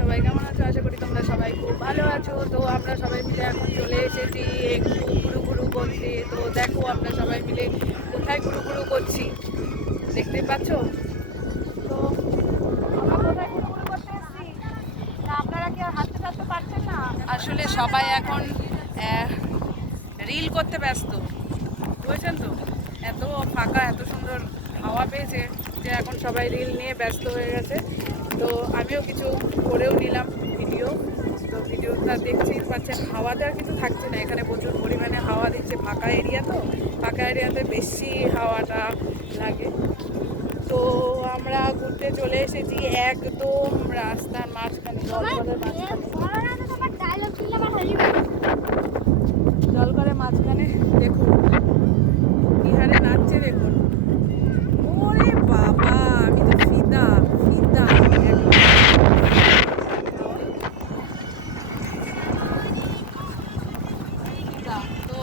সবাই কেমন আছো? আশা করি তোমরা সবাই খুব ভালো আছো। তো আমরা সবাই মিলে এখন চলে এসেছি একটু ঘুরু ঘুরু করতে তো দেখো, আমরা সবাই মিলে কোথায় ঘুরু ঘুরু করছি? দেখতে পাচ্ছ? তো আপনারা কি আর হাঁটতে থাকতে পারছেন না? আসলে সবাই এখন রিল করতে ব্যস্ত। বুঝেছেন তো? এত ফাঁকা, এত সুন্দর হাওয়া পেয়েছে। যে এখন সবাই রিল নিয়ে ব্যস্ত হয়ে গেছে। তো আমিও কিছু করেও নিলাম ভিডিও তো ভিডিওটা দেখছি, পাচ্ছেন হাওয়াতে আর কিছু থাকছে না। এখানে প্রচুর পরিমাণে হাওয়া দিচ্ছে, ফাঁকা এরিয়া তো। ফাঁকা এরিয়াতে বেশি হাওয়াটা লাগে। তো আমরা ঘুরতে চলে এসেছি একদম রাস্তার মাঝখানে জলঘরের মাঝখানে।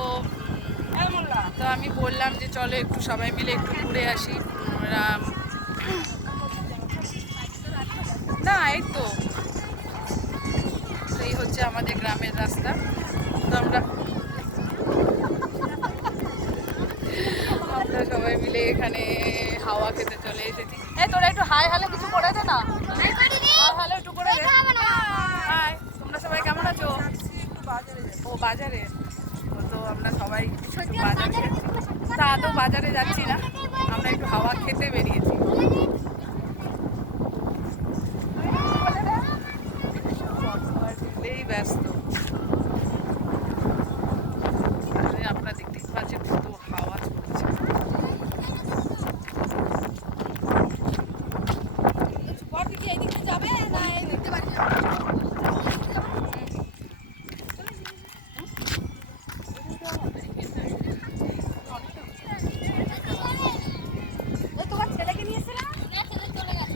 তো তো আমি বললাম যে চলো একটু সবাই মিলে একটু ঘুরে আসি। না এই তো। এই হচ্ছে আমাদের গ্রামের রাস্তা। তো আমরা আমরা সবাই মিলে এখানে হাওয়া খেতে চলে এসেছি। হ্যাঁ তোরা একটু হাই হালে কিছু করে দে না। হালে একটু করে দে। হাই। তোমরা সবাই কেমন আছো? ও বাজারে। ও তো আমরা সবাই বাজারে তা তো বাজারে যাচ্ছি না। আমরা একটু হাওয়া খেতে বেরিয়েছি এই ব্যস্ত এই আপনারা দেখতেই পাচ্ছেন কত হাওয়া চলছে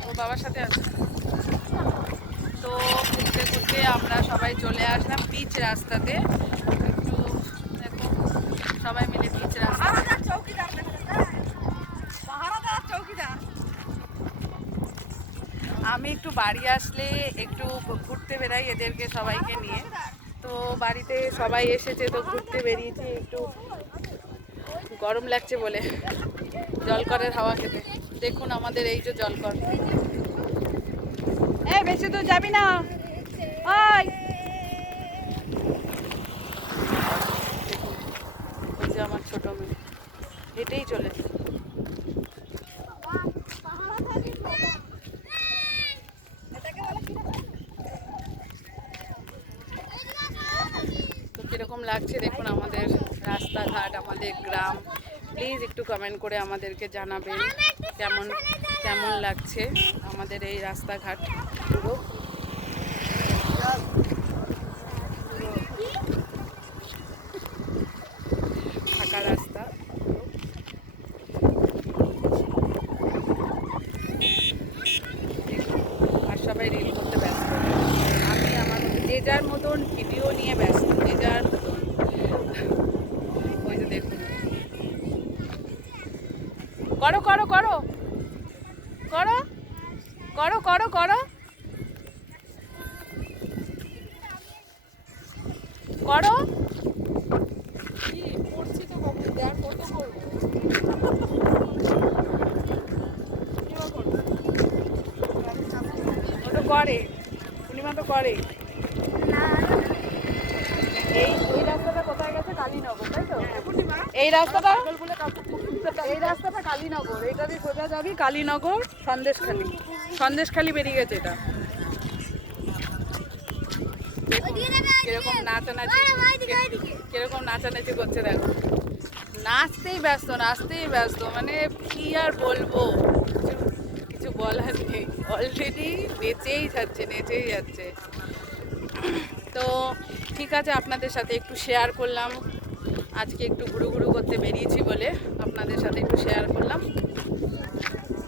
ওর বাবার সাথে আছে। তো ঘুরতে ঘুরতে আমরা সবাই চলে আসলাম পিচ রাস্তাতে। একটু দেখো সবাই মিলে পিচ রাস্তা আমি একটু বাড়ি আসলে একটু ঘুরতে বেরাই এদেরকে সবাইকে নিয়ে। তো বাড়িতে সবাই এসেছে তো ঘুরতে বেরিয়েছি একটু। গরম লাগছে বলে। জলকরের হাওয়া খেতে। দেখুন আমাদের এই যে জলকর। এই, বেশি দূর যাবি না। ওই। যে আমার ছোট মেয়ে। হেঁটেই চলেছে। তো কীরকম লাগছে দেখুন আমাদের। রাস্তাঘাট, আমাদের গ্রাম প্লিজ একটু কমেন্ট করে আমাদেরকে জানাবেন কেমন কেমন লাগছে আমাদের এই রাস্তাঘাট। পুরো ফাঁকা রাস্তা। আর সবাই রিল করতে ব্যস্ত আমি আমার যে যার মতন ভিডিও নিয়ে ব্যস্ত করো করো করো। করো করো করো করো। করো। করে পূর্ণিমা তো করে। এই এই রাস্তাটা কোথায় গেছে কালীনগর তাই তো? এই রাস্তাটা এই রাস্তাটা কালীনগর, এটা দিয়ে সোজা যাবি কালীনগর, সন্দেশখালি। সন্দেশখালি বেরিয়ে গেছে এটা। কীরকম নাচানাচি কীরকম নাচানাচি করছে দেখো। নাচতেই ব্যস্ত নাচতেই ব্যস্ত মানে কি আর বলব? কিছু বলার নেই। অলরেডি নেচেই যাচ্ছে নেচেই যাচ্ছে। তো ঠিক আছে, আপনাদের সাথে একটু শেয়ার করলাম। আজকে একটু ঘুরু ঘুরু করতে বেরিয়েছি বলে আপনাদের সাথে একটু শেয়ার করলাম।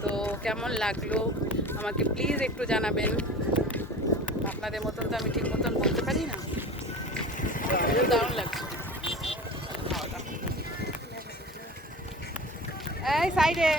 তো কেমন লাগল? আমাকে প্লিজ একটু জানাবেন। আপনাদের মতন তো আমি ঠিক মতন বলতে পারি না। দারুণ লাগছে। এই সাইডে।